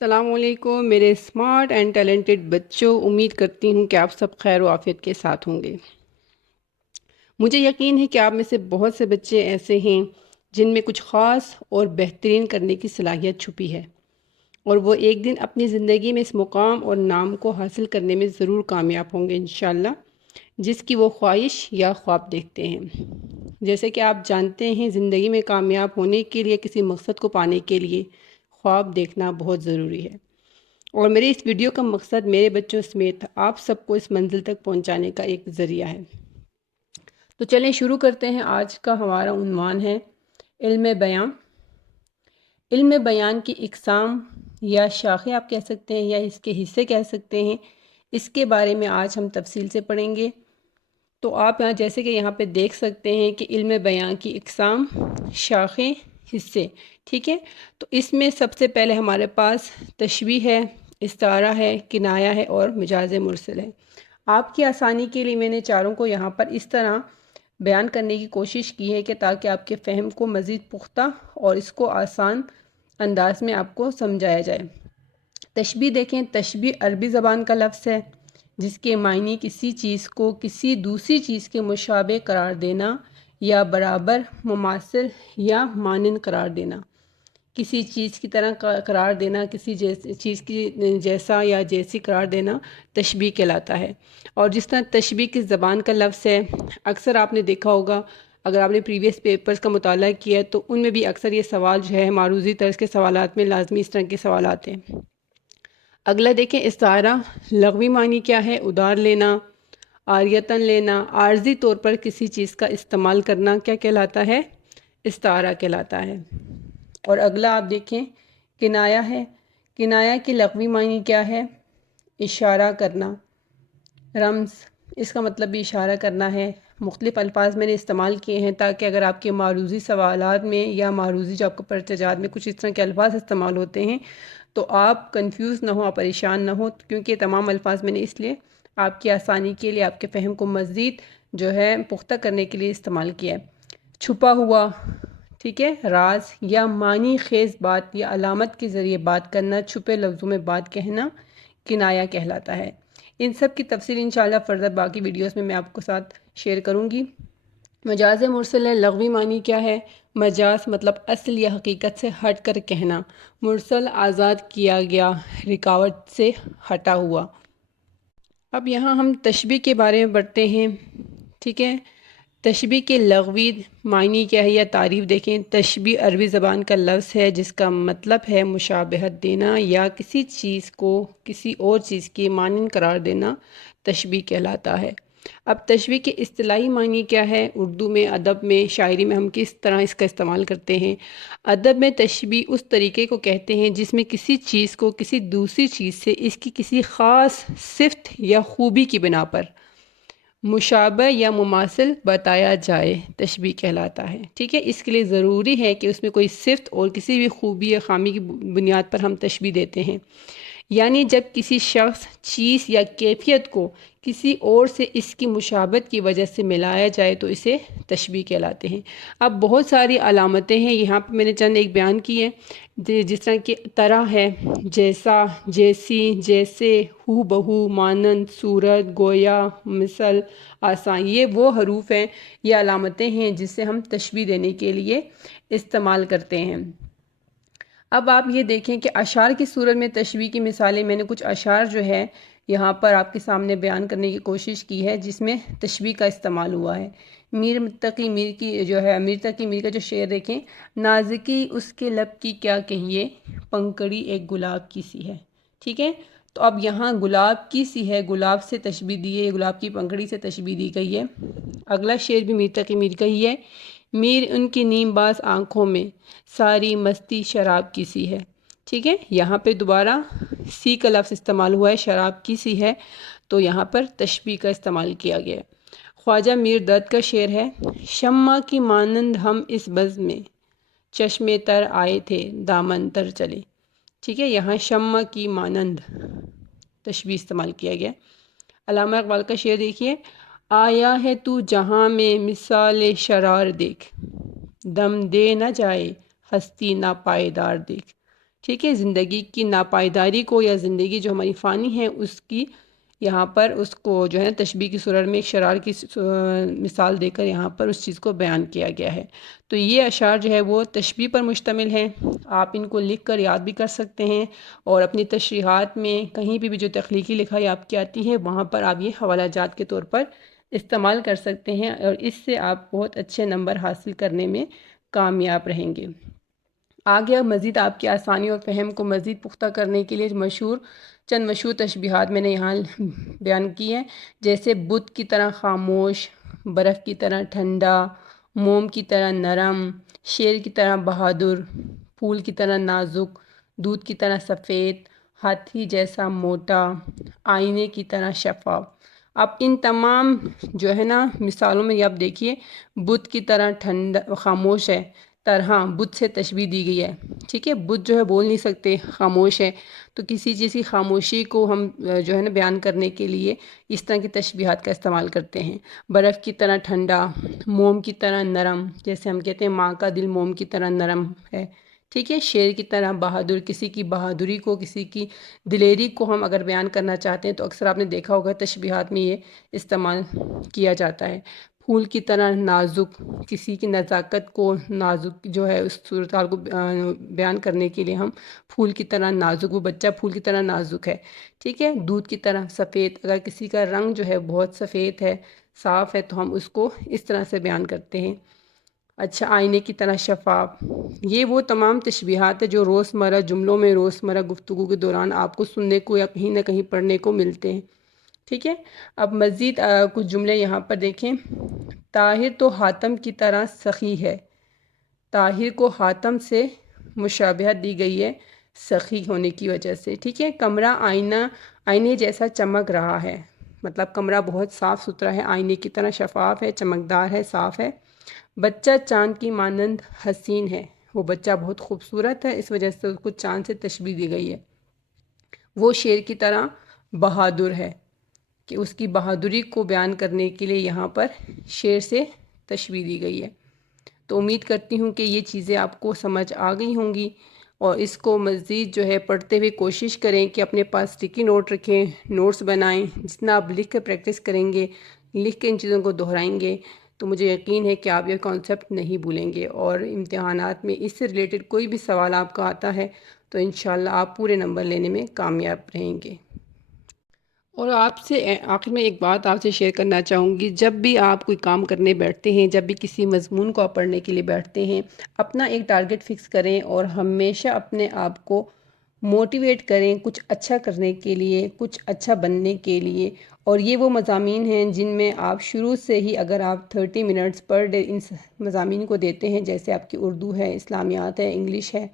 السلام علیکم میرے اسمارٹ اینڈ ٹیلنٹڈ بچوں، امید کرتی ہوں کہ آپ سب خیر و عافیت کے ساتھ ہوں گے۔ مجھے یقین ہے کہ آپ میں سے بہت سے بچے ایسے ہیں جن میں کچھ خاص اور بہترین کرنے کی صلاحیت چھپی ہے، اور وہ ایک دن اپنی زندگی میں اس مقام اور نام کو حاصل کرنے میں ضرور کامیاب ہوں گے انشاءاللہ، جس کی وہ خواہش یا خواب دیکھتے ہیں۔ جیسے کہ آپ جانتے ہیں، زندگی میں کامیاب ہونے کے لیے، کسی مقصد کو پانے کے لیے خواب دیکھنا بہت ضروری ہے، اور میرے اس ویڈیو کا مقصد میرے بچوں سمیت آپ سب کو اس منزل تک پہنچانے کا ایک ذریعہ ہے۔ تو چلیں شروع کرتے ہیں۔ آج کا ہمارا عنوان ہے علم بیان۔ علم بیان کی اقسام یا شاخیں آپ کہہ سکتے ہیں، یا اس کے حصے کہہ سکتے ہیں، اس کے بارے میں آج ہم تفصیل سے پڑھیں گے۔ تو آپ جیسے کہ یہاں پہ دیکھ سکتے ہیں کہ علم بیان کی اقسام، شاخیں، حصے، ٹھیک ہے۔ تو اس میں سب سے پہلے ہمارے پاس تشبیہ ہے، استعارہ ہے، کنایہ ہے اور مجاز مرسل ہے۔ آپ کی آسانی کے لیے میں نے چاروں کو یہاں پر اس طرح بیان کرنے کی کوشش کی ہے کہ تاکہ آپ کے فہم کو مزید پختہ اور اس کو آسان انداز میں آپ کو سمجھایا جائے۔ تشبیہ دیکھیں، تشبیہ عربی زبان کا لفظ ہے جس کے معنی کسی چیز کو کسی دوسری چیز کے مشابہ قرار دینا یا برابر، مماثل یا مانند قرار دینا۔ کسی چیز کی طرح قرار دینا، کسی چیز کی جیسا یا جیسی قرار دینا تشبیہ کہلاتا ہے۔ اور جس طرح تشبیہ کی زبان کا لفظ ہے، اکثر آپ نے دیکھا ہوگا، اگر آپ نے پریویس پیپرز کا مطالعہ کیا ہے تو ان میں بھی اکثر یہ سوال جو ہے معروضی طرز کے سوالات میں لازمی اس طرح کے سوالات ہیں۔ اگلا دیکھیں، استعارہ۔ لغوی معنی کیا ہے؟ ادھار لینا، عاریتاً لینا، عارضی طور پر کسی چیز کا استعمال کرنا کیا کہلاتا ہے؟ استعارہ کہلاتا ہے۔ اور اگلا آپ دیکھیں، کنایہ ہے۔ کنایہ کی لغوی معنی کیا ہے؟ اشارہ کرنا، رمز، اس کا مطلب بھی اشارہ کرنا ہے۔ مختلف الفاظ میں نے استعمال کیے ہیں تاکہ اگر آپ کے معروضی سوالات میں یا معروضی جو آپ کو پرچہ جات میں کچھ اس طرح کے الفاظ استعمال ہوتے ہیں تو آپ کنفیوز نہ ہوں، آپ پریشان نہ ہوں، کیونکہ تمام الفاظ میں نے اس لیے آپ کی آسانی کے لیے، آپ کے فہم کو مزید جو ہے پختہ کرنے کے لیے استعمال کیا ہے۔ چھپا ہوا، ٹھیک ہے، راز یا معنی خیز بات یا علامت کے ذریعے بات کرنا، چھپے لفظوں میں بات کہنا کنایہ کہلاتا ہے۔ ان سب کی تفصیل انشاءاللہ فردر باقی ویڈیوز میں آپ کو ساتھ شیئر کروں گی۔ مجاز مرسل ہے۔ لغوی معنی کیا ہے؟ مجاز مطلب اصل یا حقیقت سے ہٹ کر کہنا، مرسل آزاد کیا گیا، رکاوٹ سے ہٹا ہوا۔ اب یہاں ہم تشبیہ کے بارے میں پڑھتے ہیں، ٹھیک ہے۔ تشبیہ کے لغوی معنی کیا ہے یا تعریف دیکھیں۔ تشبیہ عربی زبان کا لفظ ہے جس کا مطلب ہے مشابہت دینا یا کسی چیز کو کسی اور چیز کے مانند قرار دینا تشبیہ کہلاتا ہے۔ اب تشبیہ کے اصطلاحی معنی کیا ہے؟ اردو میں، ادب میں، شاعری میں ہم کس طرح اس کا استعمال کرتے ہیں؟ ادب میں تشبیہ اس طریقے کو کہتے ہیں جس میں کسی چیز کو کسی دوسری چیز سے اس کی کسی خاص صفت یا خوبی کی بنا پر مشابہ یا مماثل بتایا جائے، تشبیہ کہلاتا ہے، ٹھیک ہے۔ اس کے لیے ضروری ہے کہ اس میں کوئی صفت اور کسی بھی خوبی یا خامی کی بنیاد پر ہم تشبیہ دیتے ہیں، یعنی جب کسی شخص، چیز یا کیفیت کو کسی اور سے اس کی مشابہت کی وجہ سے ملایا جائے تو اسے تشبیہ کہلاتے ہیں۔ اب بہت ساری علامتیں ہیں، یہاں پہ میں نے چند ایک بیان کی ہے، جس طرح کہ طرح ہے، جیسا، جیسی، جیسے، ہو بہو، مانند، صورت، گویا، مثل، آسان، یہ وہ حروف ہیں، یہ علامتیں ہیں جس سے ہم تشبیہ دینے کے لیے استعمال کرتے ہیں۔ اب آپ یہ دیکھیں کہ اشعار کی صورت میں تشبیہ کی مثالیں، میں نے کچھ اشعار جو ہے یہاں پر آپ کے سامنے بیان کرنے کی کوشش کی ہے جس میں تشبیہ کا استعمال ہوا ہے۔ میر تقی میر کی جو ہے، میر تقی میر کا جو شعر دیکھیں، نازکی اس کے لب کی کیا کہیے، پنکھڑی ایک گلاب کی سی ہے، ٹھیک ہے۔ تو اب یہاں گلاب کی سی ہے، گلاب سے تشبیہ دی ہے، گلاب کی پنکھڑی سے تشبیہ دی گئی ہے۔ اگلا شعر بھی میر تقی میر کا ہی ہے، میر ان کی نیم باز آنکھوں میں ساری مستی شراب کی سی ہے، ٹھیک ہے۔ یہاں پہ دوبارہ سی کا لفظ استعمال ہوا ہے، شراب کی سی ہے، تو یہاں پر تشبیہ کا استعمال کیا گیا ہے۔ خواجہ میر درد کا شعر ہے، شمع کی مانند ہم اس بزم میں چشمے تر آئے تھے دامن تر چلے، ٹھیک ہے۔ یہاں شمع کی مانند تشبیہ استعمال کیا گیا۔ علامہ اقبال کا شعر دیکھیے، آیا ہے تو جہاں میں مثال شرار دیکھ، دم دے نہ جائے ہستی نا پائیدار دیکھ، ٹھیک ہے، زندگی کی ناپائیداری کو یا زندگی جو ہماری فانی ہے اس کی یہاں پر اس کو جو ہے تشبیہ کی صورت میں ایک شرار کی مثال دے کر یہاں پر اس چیز کو بیان کیا گیا ہے۔ تو یہ اشعار جو ہے وہ تشبیہ پر مشتمل ہیں، آپ ان کو لکھ کر یاد بھی کر سکتے ہیں، اور اپنی تشریحات میں کہیں بھی جو تخلیقی لکھائی آپ کی آتی ہے وہاں پر آپ یہ حوالہ جات کے طور پر استعمال کر سکتے ہیں، اور اس سے آپ بہت اچھے نمبر حاصل کرنے میں کامیاب رہیں گے۔ آگے مزید آپ کی آسانی اور فہم کو مزید پختہ کرنے کے لیے چند مشہور تشبیہات میں نے یہاں بیان کی ہیں، جیسے بت کی طرح خاموش، برف کی طرح ٹھنڈا، موم کی طرح نرم، شیر کی طرح بہادر، پھول کی طرح نازک، دودھ کی طرح سفید، ہاتھی جیسا موٹا، آئینے کی طرح شفاف۔ اب ان تمام جو ہے نا مثالوں میں یہ آپ دیکھیے، بت کی طرح ٹھنڈا خاموش ہے، طرح بت سے تشبیہ دی گئی ہے، ٹھیک ہے، بت جو ہے بول نہیں سکتے، خاموش ہے، تو کسی چیز کی خاموشی کو ہم جو ہے نا بیان کرنے کے لیے اس طرح کی تشبیہات کا استعمال کرتے ہیں۔ برف کی طرح ٹھنڈا، موم کی طرح نرم، جیسے ہم کہتے ہیں ماں کا دل موم کی طرح نرم ہے، ٹھیک ہے، شیر کی طرح بہادر، کسی کی بہادری کو، کسی کی دلیری کو ہم اگر بیان کرنا چاہتے ہیں تو اکثر آپ نے دیکھا ہوگا تشبیہات میں یہ استعمال کیا جاتا ہے۔ پھول کی طرح نازک، کسی کی نزاکت کو، نازک جو ہے اس صورتحال کو بیان کرنے کے لیے ہم پھول کی طرح نازک، وہ بچہ پھول کی طرح نازک ہے، ٹھیک ہے، دودھ کی طرح سفید، اگر کسی کا رنگ جو ہے بہت سفید ہے، صاف ہے، تو ہم اس کو اس طرح سے بیان کرتے ہیں۔ اچھا، آئینے کی طرح شفاف، یہ وہ تمام تشبیہات ہیں جو روزمرہ جملوں میں، روزمرہ گفتگو کے دوران آپ کو سننے کو یا کہیں نہ کہیں پڑھنے کو ملتے ہیں، ٹھیک ہے۔ اب مزید کچھ جملے یہاں پر دیکھیں۔ طاہر تو حاتم کی طرح سخی ہے، طاہر کو حاتم سے مشابہت دی گئی ہے سخی ہونے کی وجہ سے، ٹھیک ہے۔ کمرہ آئینے جیسا چمک رہا ہے، مطلب کمرہ بہت صاف ستھرا ہے، آئینے کی طرح شفاف ہے، چمکدار ہے، صاف ہے۔ بچہ چاند کی مانند حسین ہے، وہ بچہ بہت خوبصورت ہے، اس وجہ سے اس کو چاند سے تشبیہ دی گئی ہے۔ وہ شیر کی طرح بہادر ہے، کہ اس کی بہادری کو بیان کرنے کے لیے یہاں پر شیر سے تشبیہ دی گئی ہے۔ تو امید کرتی ہوں کہ یہ چیزیں آپ کو سمجھ آ گئی ہوں گی، اور اس کو مزید جو ہے پڑھتے ہوئے کوشش کریں کہ اپنے پاس اسٹیکی نوٹ رکھیں، نوٹس بنائیں، جتنا آپ لکھ کے پریکٹس کریں گے، لکھ کے ان چیزوں کو دہرائیں گے تو مجھے یقین ہے کہ آپ یہ کانسیپٹ نہیں بھولیں گے، اور امتحانات میں اس سے ریلیٹڈ کوئی بھی سوال آپ کا آتا ہے تو انشاءاللہ آپ پورے نمبر لینے میں کامیاب رہیں گے۔ اور آپ سے آخر میں ایک بات آپ سے شیئر کرنا چاہوں گی، جب بھی آپ کوئی کام کرنے بیٹھتے ہیں، جب بھی کسی مضمون کو آپ پڑھنے کے لیے بیٹھتے ہیں، اپنا ایک ٹارگٹ فکس کریں اور ہمیشہ اپنے آپ کو موٹیویٹ کریں کچھ اچھا کرنے کے لیے، کچھ اچھا بننے کے لیے۔ اور یہ وہ مضامین ہیں جن میں آپ شروع سے ہی اگر آپ 30 منٹس پر ڈے ان مضامین کو دیتے ہیں، جیسے آپ کی اردو ہے، اسلامیات ہے، انگلش ہے،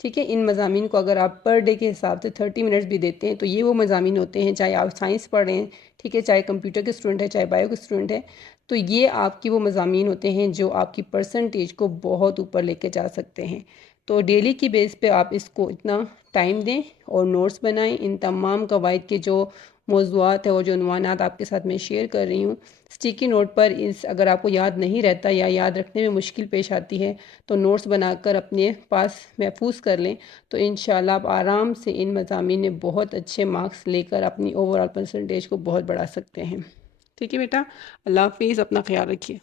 ٹھیک ہے، ان مضامین کو اگر آپ پر ڈے کے حساب سے 30 منٹس بھی دیتے ہیں تو یہ وہ مضامین ہوتے ہیں، چاہے آپ سائنس پڑھ رہے ہیں، ٹھیک ہے، چاہے کمپیوٹر کے اسٹوڈنٹ ہیں، چاہے بایو کے اسٹوڈنٹ ہیں، تو یہ آپ کی وہ مضامین ہوتے ہیں جو آپ کی پرسنٹیج کو بہت اوپر لے کے جا سکتے ہیں۔ تو ڈیلی کی بیس پہ آپ اس کو اتنا ٹائم دیں اور نوٹس بنائیں، ان تمام قواعد کے جو موضوعات ہیں اور جو عنوانات آپ کے ساتھ میں شیئر کر رہی ہوں، اسٹیکی نوٹ پر اگر آپ کو یاد نہیں رہتا یا یاد رکھنے میں مشکل پیش آتی ہے تو نوٹس بنا کر اپنے پاس محفوظ کر لیں، تو انشاءاللہ آپ آرام سے ان مضامین میں بہت اچھے مارکس لے کر اپنی اوور آل پرسنٹیج کو بہت بڑھا سکتے ہیں، ٹھیک ہے بیٹا۔ اللہ حافظ، اپنا خیال رکھیے۔